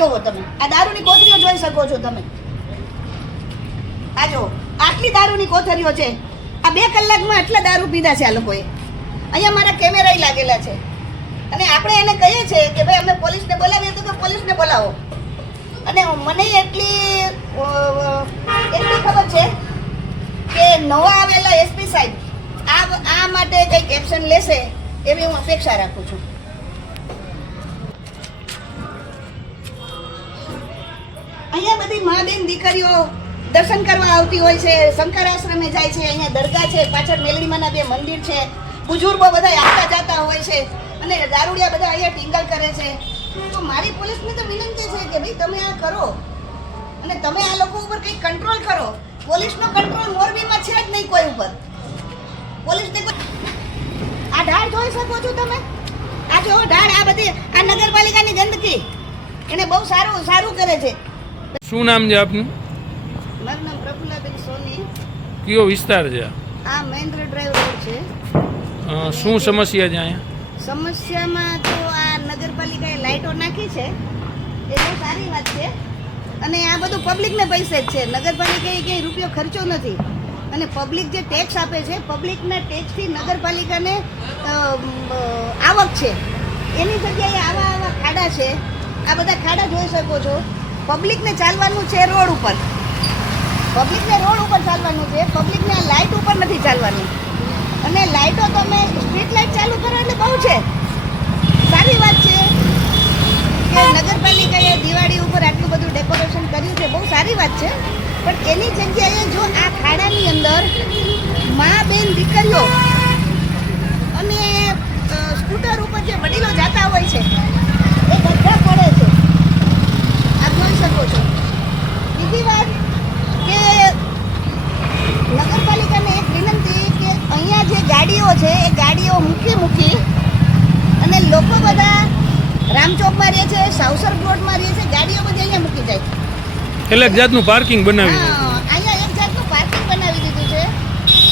જોવો તમે. આ દારૂની કોથરીઓ જોઈ શકો છો તમે. આ જો, આટલી દારૂની કોથરીઓ છે. આ બે કલાકમાં આટલા દારૂ પીધા છે આ લોકોએ. અહીંયા મારા કેમેરા લાગેલા છે. અને આપણે એને કહીએ છીએ કે ભાઈ, અમે પોલીસને બોલાવીએ તો કે પોલીસને બોલાવો. અને મને એટલી એટલી ખબર છે કે નવા આવેલા એસપી સાહેબ આ આ માટે કંઈક એક્શન લેશે એવી હું અપેક્ષા રાખું છું. અહીંયા બધી મા બેન દીકરીઓ દર્શન કરવા આવતી હોય છે શંકર આશ્રમે જાય છે, અહીંયા દરગાહ છે, પાછળ મેલડીમાના બે મંદિર છે, બુજુર્ગો બધા આવતા જતા હોય છે અને દારૂડિયા બધા અહીંયા ટિંગલ કરે છે. તો મારી પોલીસને તો વિનંતી છે કે ભાઈ તમે આ કરો અને તમે આ લોકો ઉપર કંઈક કંટ્રોલ કરો. પોલીસનો કંટ્રોલ મોરબીમાં છે જ નહીં કોઈ ઉપર. પોલીસને આ ઢાળ જોઈ શકો છો તમે? આ જો ઢાળ આ બધી આ નગરપાલિકાની ગંદકી. એને બહુ સારું સારું કરે છે. શું નામ છે આપનું? મારું નામ પ્રફુલાબેન સોની. કયો વિસ્તાર છે આ? મહેન્દ્ર ડ્રાઈવ રોડ છે. શું સમસ્યા છે અહીંયા? સમસ્યામાં તો આ નગરપાલિકાએ લાઇટો નાખી છે. એ બહુ સારી વાત છે. અને આ બધું પબ્લિકને પૈસે જ છે. નગરપાલિકાએ કંઈ રૂપિયો ખર્ચો નથી. અને પબ્લિક જે ટેક્સ આપે છે પબ્લિકના ટેક્સથી નગરપાલિકાને આવક છે. એની જગ્યાએ આવા આવા ખાડા છે. આ બધા ખાડા જોઈ શકો છો. પબ્લિકને ચાલવાનું છે રોડ ઉપર. પબ્લિકને રોડ ઉપર ચાલવાનું છે, પબ્લિકને લાઇટ ઉપર નથી ચાલવાનું. અને લાઇટો તમે સ્ટ્રીટ લાઇટ ચાલુ કરો એટલે બહુ છે. સારી વાત છે કે નગરપાલિકાએ દિવાળી ઉપર આટલું બધું ડેકોરેશન કર્યું છે, બહુ સારી વાત છે. પણ એની જગ્યાએ જો આ ખાડાની અંદર મા બેન દીકરીઓ અને સ્કૂટર ઉપર જે વડીલો જતા હોય છે, એ બધા પડે જોઈ શકો છો. બીજી વાત કે નગરપાલિકાને એક વિનંતી કે અહીંયા જે ગાડીઓ છે એ ગાડીઓ મૂકી મૂકી અને લોકો બધા રામચોકમાં રહે છે સાવસર પ્લોટમાં રહે છે ગાડીઓ બધી અહીંયા મૂકી જાય છે. એટલે એક જાતનું પાર્કિંગ બનાવી અહીંયા એક જાતનું પાર્કિંગ બનાવી દીધું છે.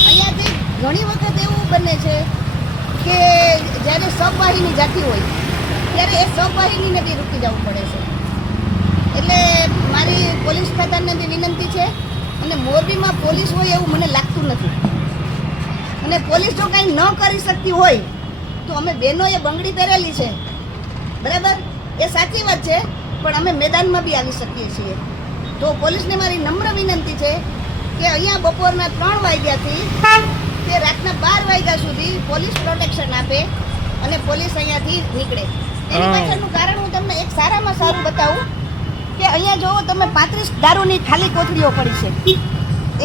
અહીંયાથી ઘણી વખત એવું બને છે કે જ્યારે સબવાહિની જાતી હોય ત્યારે એ સબવાહિનીને બી રૂકી જવું પડે છે. એટલે મારી પોલીસ ખાતાને બી વિનંતી છે અને મોરબીમાં પોલીસ હોય એવું મને લાગતું નથી. અને પોલીસ જો કંઈ ન કરી શકતી હોય તો અમે બહેનોએ બંગડી પહેરેલી છે. બરાબર? એ સાચી વાત છે પણ અમે મેદાનમાં બી આવી શકીએ છીએ. તો પોલીસને મારી નમ્ર વિનંતી છે કે અહીંયા બપોરના ત્રણ વાગ્યાથી તે રાતના બાર વાગ્યા સુધી પોલીસ પ્રોટેક્શન આપે અને પોલીસ અહીંયાથી નીકળે. એની. પાછળનું કારણ હું તમને એક સારામાં સારું બતાવું. કે અહીંયા જોવો તમે પાંત્રીસ દારૂની ખાલી કોથળીઓ પડી છે.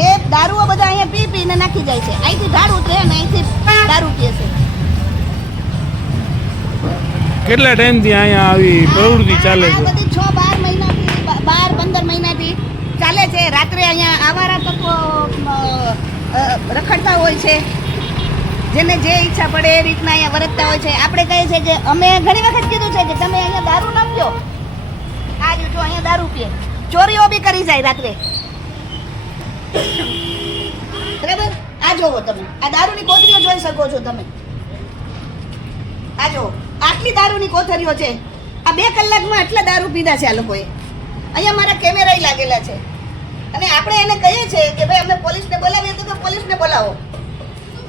એ દારૂઓ બધા અહીંયા પી પીને નાખી જાય છે. અહીંથી ઢાળ ઉતરે અને અહીંથી દારૂ પીએ છે. કેટલા ટાઈમથી અહીંયા આવી પ્રવૃત્તિ ચાલે છે બધી છ? બાર મહિનાથી બાર પંદર મહિનાથી ચાલે છે. રાત્રે અહીંયા આવારા તત્વો રખડતા હોય છે. જેને જે ઈચ્છા પડે એ રીતના અહીંયા વરતતા હોય છે. આપણે કહીએ છીએ કે અમે ઘણી વખત કીધું છે કે તમે અહીંયા દારૂ ના પીઓ. આ જો જો અહીંયા દારૂ પીએ. ચોરીઓ બી કરી જાય રાત્રે. બરાબર? આ જોવો તમે. આ દારૂની કોથરીઓ જોઈ શકો છો તમે. આ જો આટલી દારૂની કોથરીઓ છે. આ બે કલાકમાં આટલા દારૂ પીધા છે આ લોકોએ. અહીંયા મારા કેમેરા લાગેલા છે. અને આપણે એને કહીએ છીએ કે ભાઈ અમે પોલીસને બોલાવીએ તો પોલીસને બોલાવો.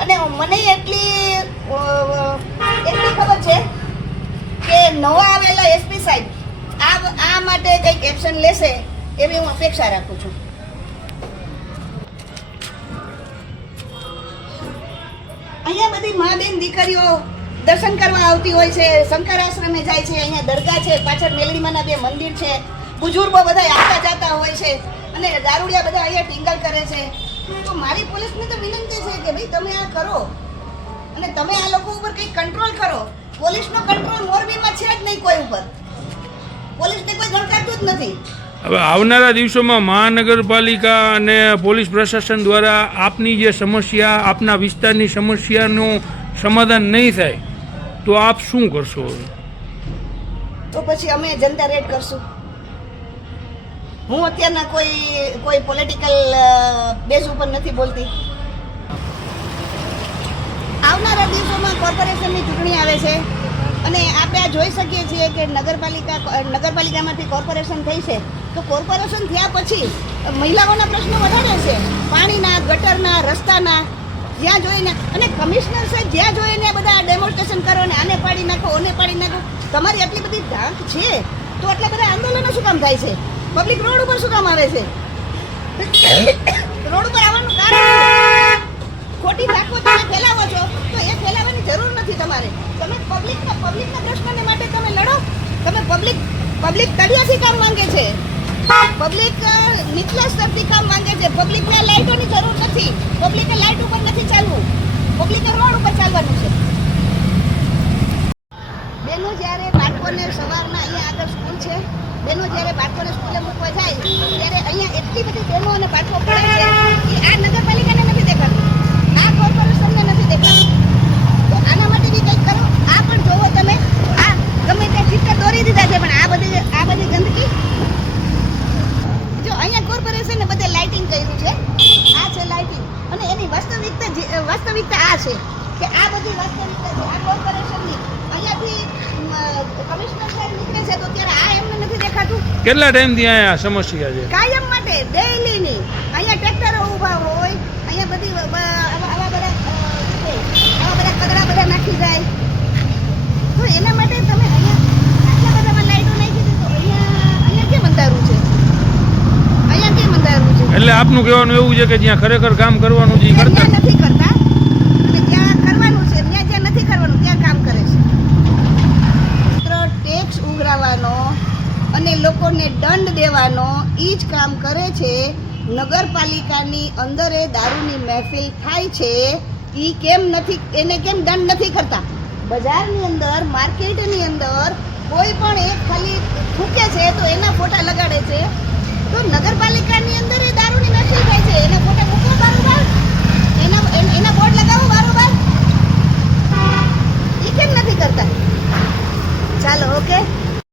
અને મને એટલી એટલી ખબર છે કે નવા આવેલા એસપી સાહેબ આ આ માટે કંઈક એક્શન લેશે એવી હું અપેક્ષા રાખું છું. અહીંયા બધી મા બેન દીકરીઓ દર્શન કરવા આવતી હોય છે શંકર આશ્રમે જાય છે, અહીંયા દરગાહ છે, પાછળ મેલડીમાના બે મંદિર છે, બુજુર્ગો બધા આવતા જતા હોય છે અને દારૂડિયા બધા અહીંયા ટિંગલ કરે છે. તો મારી પોલીસને તો વિનંતી છે કે ભાઈ તમે આ કરો અને તમે આ લોકો ઉપર કંઈક કંટ્રોલ કરો. પોલીસનો કંટ્રોલ મોરબીમાં છે જ નહીં કોઈ ઉપર. પોલીસને કોઈ ગણકારતું જ નથી. હવે આવનારા દિવસોમાં મહાનગરપાલિકા અને પોલીસ પ્રશાસન દ્વારા આપની જે સમસ્યા આપના વિસ્તારની સમસ્યાનું સમાધાન નહીં થાય તો આપ શું કરશો? તો પછી અમે જનતા રેડ કરશું. હું અત્યારના કોઈ કોઈ પોલિટિકલ બેઝ ઉપર નથી બોલતી. આવનારા દિવસોમાં કોર્પોરેશનની ચૂંટણી આવે છે. અને આપણે આ જોઈ શકીએ છીએ કે નગરપાલિકા, નગરપાલિકામાંથી કોર્પોરેશન થઈ છે. તો કોર્પોરેશન થયા પછી મહિલાઓના પ્રશ્નો વધારે છે. પાણીના, ગટરના, રસ્તાના, જ્યાં જોઈને અને કમિશનર સાહેબ જ્યાં જોઈને બધા ડેમોન્સ્ટ્રેશન કરો ને આને પાડી નાખો, ઓને પાડી નાખો, તમારી આટલી બધી ઢાંક છે? તો આટલા બધા આંદોલનો શું કામ થાય છે? પબ્લિક રોડ ઉપર શું કામ આવે છે? રોડ ઉપર આવવાનું કારણ? ખોટી ઢાંકો તમે ફેલાવો છો, તો એ ફેલાવવાની જરૂર નથી તમારે. તમે પબ્લિકના પબ્લિક તળિયાથી કામ માંગે છે. પબ્લિક નીચલા સ્તરથી કામ માંગે છે. પબ્લિકને લાઇટોની જરૂર નથી. પબ્લિકે લાઇટ ઉપર નથી ચાલવું. પબ્લિકે રોડ ઉપર ચાલવાનું છે. બેનો જ્યારે બાળકોને સવારના અહીંયા આગળ સ્કૂલ છે, બેનો જ્યારે બાળકોને સ્કૂલે મૂકવા જાય, ત્યારે અહીંયા એટલી બધી બહેનો અને બાળકો છે કે આ નગરપાલિકાને નથી દેખાતું આ કોર્પોરેશનને નથી દેખાતું તો આના માટે બી કંઈક કરો આ પણ જોવો તમે આ ગમે ત્યાં ચિત્ર દોરી દીધા છે પણ આ બધી આ બધી ગંદકી જો અહીંયા કોર્પોરેશને બધે લાઇટિંગ કર્યું છે આ છે અને એની વાસ્તવિકતા વાસ્તવિકતા આ છે કે આ બધી વાસ્તવિકતા છે. આ કોર્પોરેશનની અહીંયાથી કમિશનર સાહેબ નીકળે છે તો ત્યારે આ એમને નથી દેખાતું? કેટલા ટાઈમથી અહીંયા સમસ્યા છે? કાયમ માટે ડેઈલીની અહીંયા ટ્રેક્ટરો ઊભા હોય અહીંયા બધી આવા બધા આવા બધા કગડા બધા નાખી જાય. તો એના માટે તમે અહીંયા આટલા બધામાં લાઈટો નાખી દીધું તો અહીંયા અહીંયા કેમ અંધારું છે અહીંયા કેમ અંધારું છે એટલે આપનું કહેવાનું એવું છે કે જ્યાં ખરેખર કામ કરવાનું છે એ કરતા નથી કરતા અને જ્યાં કરવાનું છે ત્યાં જ્યાં નથી કરવાનું ત્યાં કામ કરે છે. માત્ર ટેક્સ ઉઘરાવવાનો અને લોકોને દંડ દેવાનો એ જ કામ કરે છે. નગરપાલિકાની અંદર એ દારૂની મહેફિલ થાય છે એ કેમ નથી એને કેમ દંડ નથી કરતા? બજારની અંદર માર્કેટની અંદર કોઈ પણ એક ખાલી થૂકે છે તો એના ફોટા લગાડે છે. તો નગરપાલિકાની અંદર એ દારૂની મહેફિલ થાય છે. એના ફોટા મૂકો બારોબાર. એના એના બોર્ડ લગાવો બારોબાર. એ કેમ નથી કરતા? ચાલો ઓકે